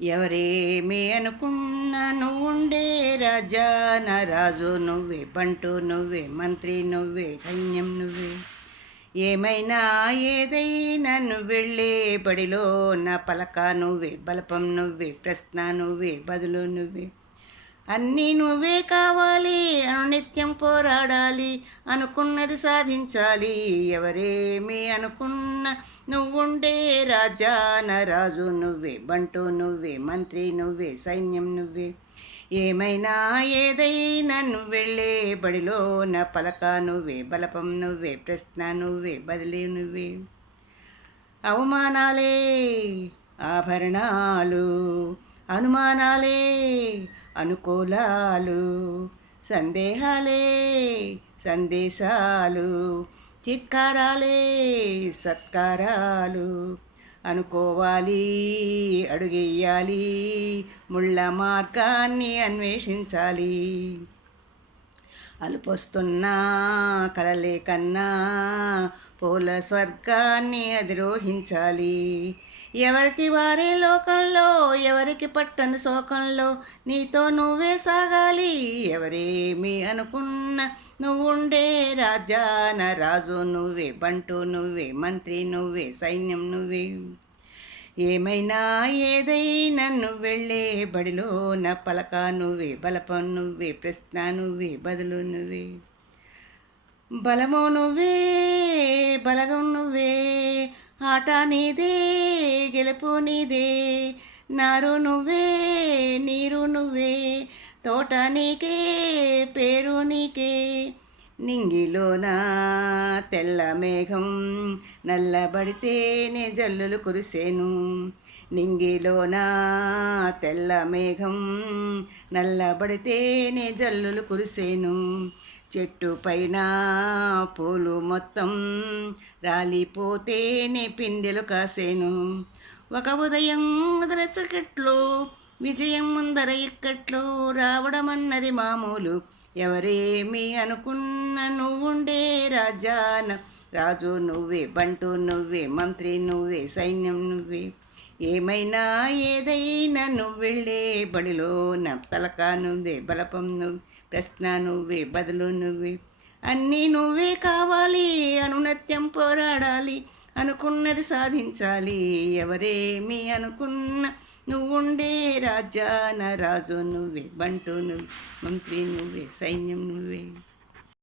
ఎవరేమి అనుకున్నా నువ్వుండే రాజా, నా రాజు నువ్వే, బంటు నువ్వే, మంత్రి నువ్వే, సైన్యం నువ్వే. ఏమైనా ఏదైనా నువ్వెళ్ళే బడిలో నా పలక నువ్వే, బలపం నువ్వే, ప్రశ్న నువ్వే, బదులు నువ్వే. అన్నీ నువ్వే కావాలి, అనునిత్యం పోరాడాలి, అనుకున్నది సాధించాలి. ఎవరేమి అనుకున్నా నువ్వుండే రాజా, నా రాజు నువ్వే, బంటు నువ్వే, మంత్రి నువ్వే, సైన్యం నువ్వే. ఏమైనా ఏదైనా నువ్వెళ్ళే బడిలో నా పలక నువ్వే, బలపం నువ్వే, ప్రశ్న నువ్వే, బదిలీ నువ్వే. అవమానాలే ఆభరణాలు, అనుమానాలే అనుకూలాలు, సందేహాలే సందేశాలు, చిత్కారాలే సత్కారాలు. అనుకోవాలి, అడుగెయ్యాలి, ముళ్ళ మార్గాన్ని అన్వేషించాలి. అలుపొస్తున్నా కలలే కన్నా పూల స్వర్గాన్ని అధిరోహించాలి. ఎవరికి వారే లోకంలో, ఎవరికి పట్టని శోకంలో, నీతో నువ్వే సాగాలి. ఎవరేమి అనుకున్నా నువ్వుండే రాజా, నా రాజు నువ్వే, బంటు నువ్వే, మంత్రి నువ్వే, సైన్యం నువ్వే. ఏమైనా ఏదైనా నువ్వెళ్ళే బడిలో నా పలక నువ్వే, బలపం నువ్వే, ప్రశ్న నువ్వే, బదులు నువ్వే. బలము నువ్వే, బలగం నువ్వే, ఆట నీదే, గెలుపు నీదే. నారు నువ్వే, నీరు నువ్వే, తోట నీకే, పేరు నీకే. నింగిలోన తెల్ల మేఘం నల్లబడితేనే జల్లులు కురిసేను. నింగిలోన తెల్ల మేఘం నల్లబడితేనే జల్లులు కురిసేను. చెట్టు పైన పూలు మొత్తం రాలిపోతేనే పిందెలు కాసేను. ఒక ఉదయం ముందర చకట్లు, విజయం ముందర ఇక్కట్లు, రావడమన్నది మామూలు. ఎవరేమి అనుకున్నా నువ్వుండే రాజాన రాజు నువ్వే, బంటు నువ్వే, మంత్రి నువ్వే, సైన్యం నువ్వే. ఏమైనా ఏదైనా నువ్వెళ్ళే బడిలో నా తలక నువ్వే, బలపం నువ్వే, ప్రశ్న నువ్వే, బదులు నువ్వే. అన్నీ నువ్వే కావాలి, అనునిత్యం పోరాడాలి, అనుకున్నది సాధించాలి. ఎవరేమి అనుకున్నా నువ్వుండే రాజా, నా రాజు నువ్వే, బంటు నువ్వే, మంత్రి నువ్వే, సైన్యం నువ్వే.